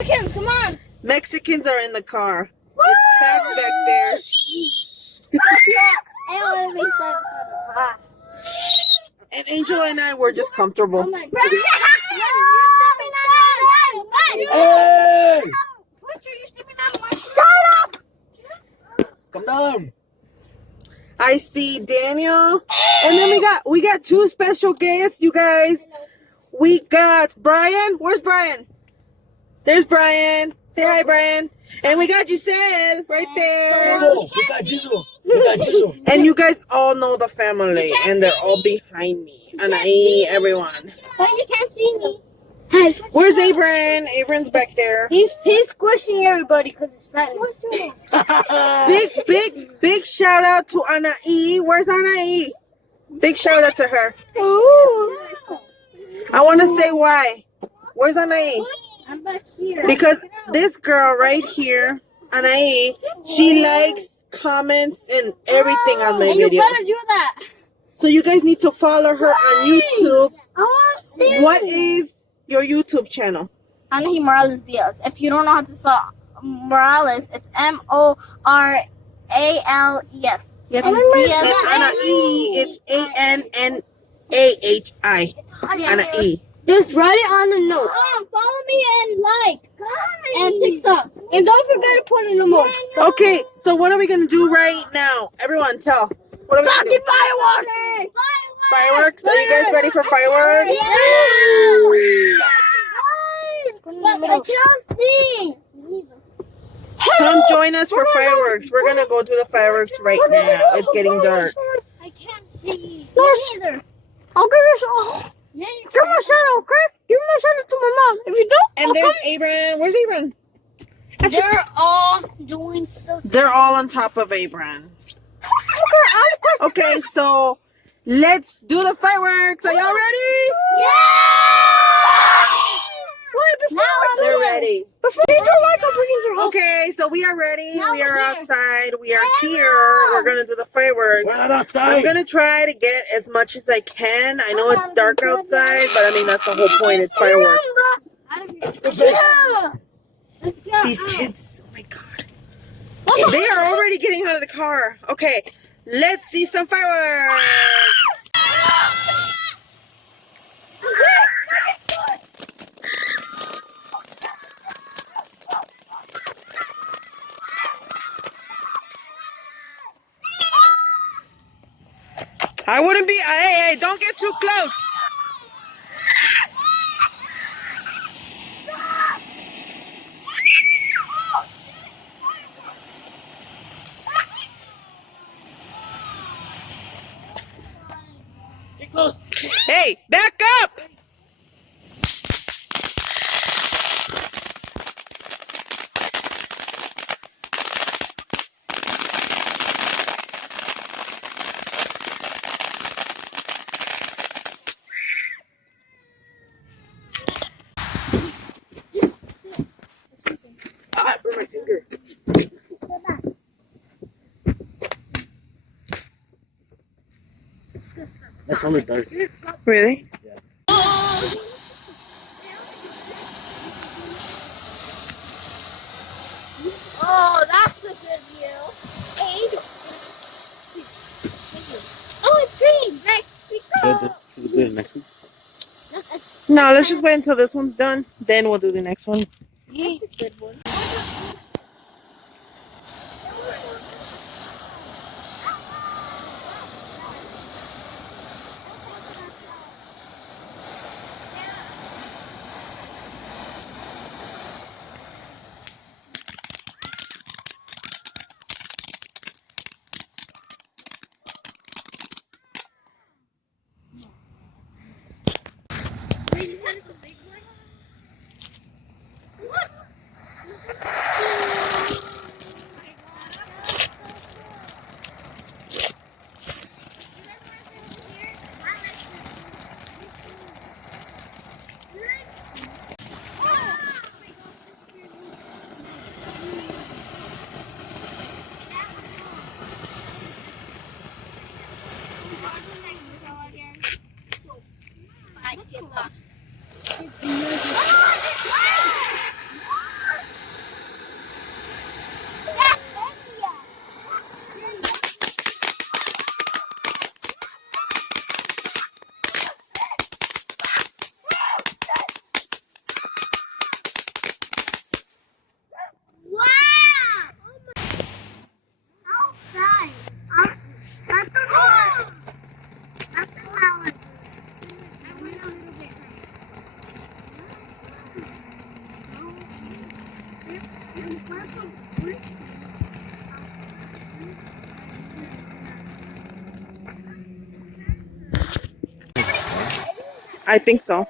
Mexicans, come on. Mexicans are in the car. It's packed back there. I want to be fun. And Angel and I were just comfortable. Oh my God. Hey! You're stepping on my Shut up! Come down. I see Daniel. And then we got two special guests, you guys. We got Brian. Where's Brian? There's Brian. Say hi, Brian. And we got Giselle right there. Jizzle. We got Jizzle. We got Jizzle. And you guys all know the family. And they're all behind me. Anai, everyone. But you can't see me. Hey, Where's Abram? Abram's back there. he's squishing everybody because he's fat. Big shout out to Anai. Where's Anai? Big shout out to her. Ooh. I want to say why. Where's Anai? I'm back here. Because this girl right here, Anai, she likes, comments, and everything on my And you videos. better do that. So you guys need to follow her on YouTube. Oh, seriously. What is your YouTube channel? Anahi Morales Diaz. If you don't know how to spell Morales, it's Morales. Yep. And And Diaz. Anai, it's ANNAHI. Anai. Just write it on the note. Follow me and like. And TikTok. And don't forget to put in the note. Okay, so what are we going to do right now? Everyone tell. What are we going to do? Fucking fireworks! Fireworks? Are you guys ready for fireworks? But I can't see. Come join us for fireworks. We're going to go do the fireworks right now. It's getting dark. I can't see. Me neither. I'll give you some. Yeah, give my shadow, okay? Give my shadow to my mom. If you don't, And there's Abram. Where's Abram? they're all doing stuff. They're all on top of Abram. Okay, so let's do the fireworks. Are y'all ready? Yeah! Wait, before They're ready. Before you do like a bring your Okay, so we are ready. Now We are we're here. outside. We are here. We're going to do the fireworks. We're not outside. I'm going to try to get as much as I can. I know it's dark outside, but I mean, that's the whole point. It's fireworks. Yeah. These kids, oh my God. They are already getting out of the car. Okay, let's see some fireworks. I wouldn't be, hey, don't get too close. Get close. Hey, back up. Ah, I burned my finger. That's all it does. Really? Oh, that's a good view. Hey, Angel. Oh, it's green. Right. Should we do the next one? No, let's just wait until this one's done. Then we'll do the next one. That's a good one. I think so.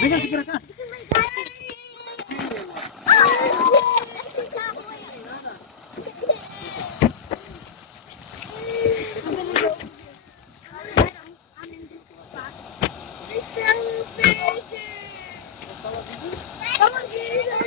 Venga, si quieres acá. Come on,